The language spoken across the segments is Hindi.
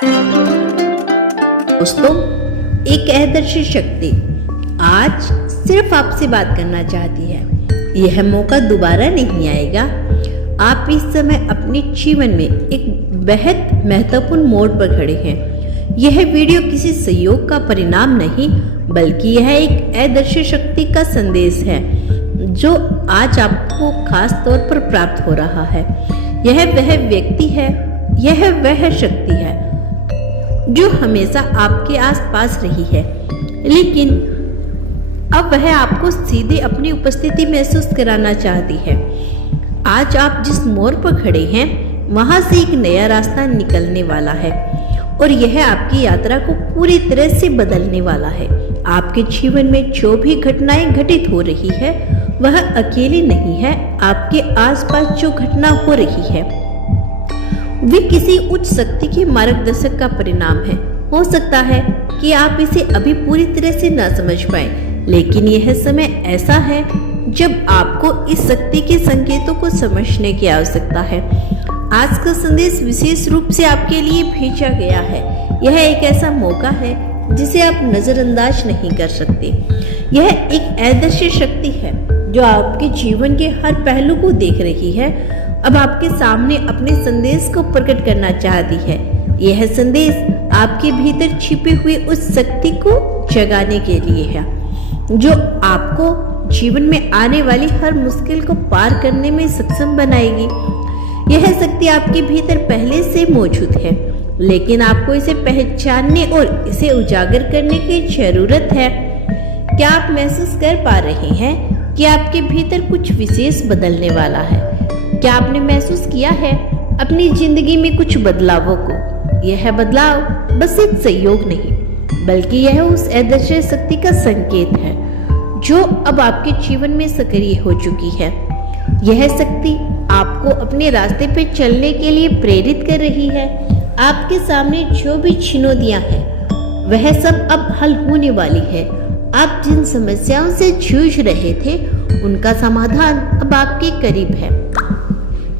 दोस्तों, एक अदृश्य शक्ति आज सिर्फ आपसे बात करना चाहती है। यह मौका दोबारा नहीं आएगा। आप इस समय अपने जीवन में एक बेहद महत्वपूर्ण मोड़ पर खड़े हैं। यह वीडियो किसी संयोग का परिणाम नहीं, बल्कि यह एक अदृश्य शक्ति का संदेश है जो आज आपको खास तौर पर प्राप्त हो रहा है। यह वह व्यक्ति है, यह वह शक्ति है जो हमेशा आपके आसपास रही है, लेकिन अब वह आपको सीधे अपनी उपस्थिति महसूस कराना चाहती है। आज आप जिस मोड़ पर खड़े हैं, वहां से एक नया रास्ता निकलने वाला है और यह आपकी यात्रा को पूरी तरह से बदलने वाला है। आपके जीवन में जो भी घटनाएं घटित हो रही है, वह अकेली नहीं है। आपके आसपास जो घटना हो रही है, वे किसी उच्च शक्ति के मार्गदर्शक का परिणाम है। हो सकता है कि आप इसे अभी पूरी तरह से न समझ पाए, लेकिन यह समय ऐसा है जब आपको इस शक्ति के संकेतों को समझने की आवश्यकता है। आज का संदेश विशेष रूप से आपके लिए भेजा गया है। यह एक ऐसा मौका है जिसे आप नजरअंदाज नहीं कर सकते। यह एक अदृश्य शक्ति है जो आपके जीवन के हर पहलू को देख रही है, अब आपके सामने अपने संदेश को प्रकट करना चाहती है। यह संदेश आपके भीतर छिपे हुए उस शक्ति को जगाने के लिए है जो आपको जीवन में आने वाली हर मुश्किल को पार करने में सक्षम बनाएगी। यह शक्ति आपके भीतर पहले से मौजूद है, लेकिन आपको इसे पहचानने और इसे उजागर करने की जरूरत है। क्या आप महसूस कर पा रहे हैं कि आपके भीतर कुछ विशेष बदलने वाला है? क्या आपने महसूस किया है अपनी जिंदगी में कुछ बदलावों को? यह बदलाव बस एक संयोग नहीं, बल्कि यह उस अदृश्य शक्ति का संकेत है जो अब आपके जीवन में सक्रिय हो चुकी है। यह शक्ति आपको अपने रास्ते पर चलने के लिए प्रेरित कर रही है। आपके सामने जो भी चुनौतियां हैं, वह सब अब हल होने वाली है। आप जिन समस्याओं से जूझ रहे थे, उनका समाधान अब आपके करीब है।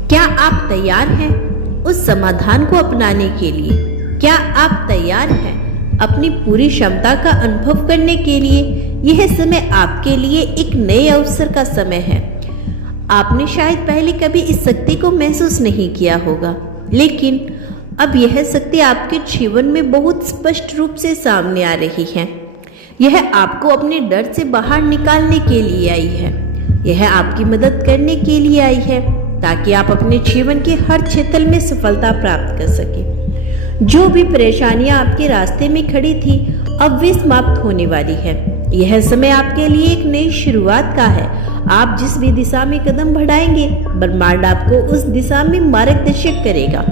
क्या आप तैयार हैं उस समाधान को अपनाने के लिए? क्या आप तैयार हैं अपनी पूरी क्षमता का अनुभव करने के लिए? यह समय आपके लिए एक नए अवसर का समय है। आपने शायद पहले कभी इस शक्ति को महसूस नहीं किया होगा, लेकिन अब यह शक्ति आपके जीवन में बहुत स्पष्ट रूप से सामने आ रही है। यह आपको अपने डर से बाहर निकालने के लिए आई है। यह आपकी मदद करने के लिए आई है ताकि आप अपने जीवन के हर क्षेत्र में सफलता प्राप्त कर सकें। जो भी परेशानियां आपके रास्ते में खड़ी थी, अब वे समाप्त होने वाली है। यह समय आपके लिए एक नई शुरुआत का है। आप जिस भी दिशा में कदम बढ़ाएंगे, ब्रह्मांड आपको उस दिशा में मार्गदर्शन करेगा।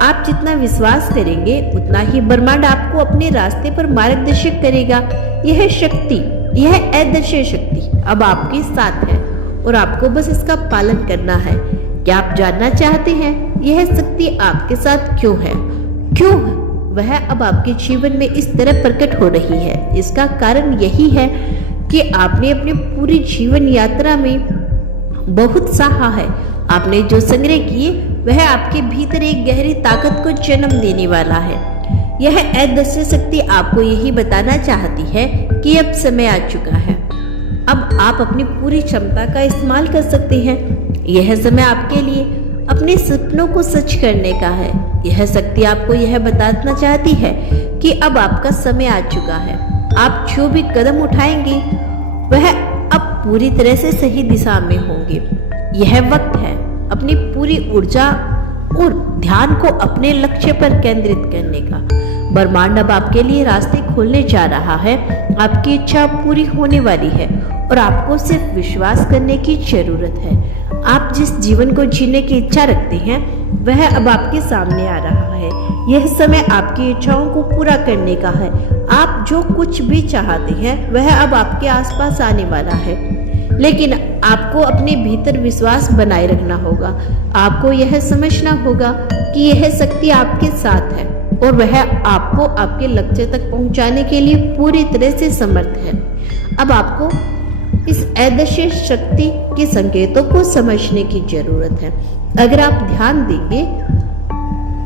आप जितना विश्वास करेंगे, उतना ही ब्रह्मांड आपको अपने रास्ते पर मार्गदर्शन करेगा। यह शक्ति, यह अदृश्य शक्ति अब आपके साथ है और आपको बस इसका पालन करना है। क्या आप जानना चाहते हैं यह शक्ति आपके साथ क्यों है? क्यों वह अब आपके जीवन में इस तरह प्रकट हो रही है? इसका कारण यही है कि आपने अपने पूरी जीवन यात्रा में बहुत सहा है। आपने जो संग्रह किए, वह आपके भीतर एक गहरी ताकत को जन्म देने वाला है। यह अदृश्य शक्ति आपको यही बताना चाहती है कि अब समय आ चुका है। अब आप अपनी पूरी क्षमता का इस्तेमाल कर सकते हैं। यह समय आपके लिए अपने सपनों को सच करने का है। यह शक्ति आपको यह बताना चाहती है कि अब आपका समय आ चुका है। आप जो भी कदम उठाएंगे, वह अब पूरी तरह से सही दिशा में होंगे। यह वक्त है अपनी पूरी ऊर्जा और ध्यान को अपने लक्ष्य पर केंद्रित करने का। ब्रह्मांड अब आपके लिए रास्ते खोलने जा रहा है। आपकी इच्छा पूरी होने वाली है और आपको सिर्फ विश्वास करने की जरूरत है। आप जिस जीवन को जीने की इच्छा रखते हैं, वह अब आपके सामने आ रहा है। यह समय आपकी इच्छाओं को पूरा करने का है। आप जो कुछ भी चाहते हैं, वह अब आपके आसपास आने वाला है, लेकिन आपको अपने भीतर विश्वास बनाए रखना होगा। आपको यह समझना होगा कि यह शक्ति आपके साथ है और वह आपको आपके लक्ष्य तक पहुंचाने के लिए पूरी तरह से समर्थ है। अब आपको इस अदृश्य शक्ति के संकेतों को समझने की जरूरत है। अगर आप ध्यान देंगे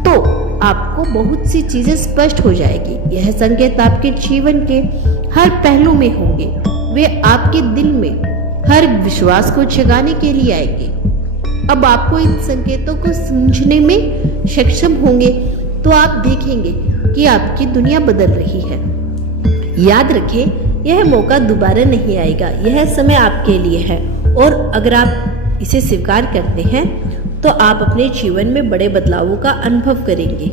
तो आपको बहुत सी चीजें स्पष्ट हो जाएगी। यह संकेत आपके जीवन के हर पहलू में होंगे। वे आपके दिल में हर विश्वास को जगाने के लिए आएंगे। अब आपको इन संकेतों को समझने में सक्षम होंगे तो आप देखेंगे कि आपकी दुनिया बदल रही है। याद रखें, यह मौका दोबारा नहीं आएगा। यह समय आपके लिए है और अगर आप इसे स्वीकार करते हैं तो आप अपने जीवन में बड़े बदलावों का अनुभव करेंगे।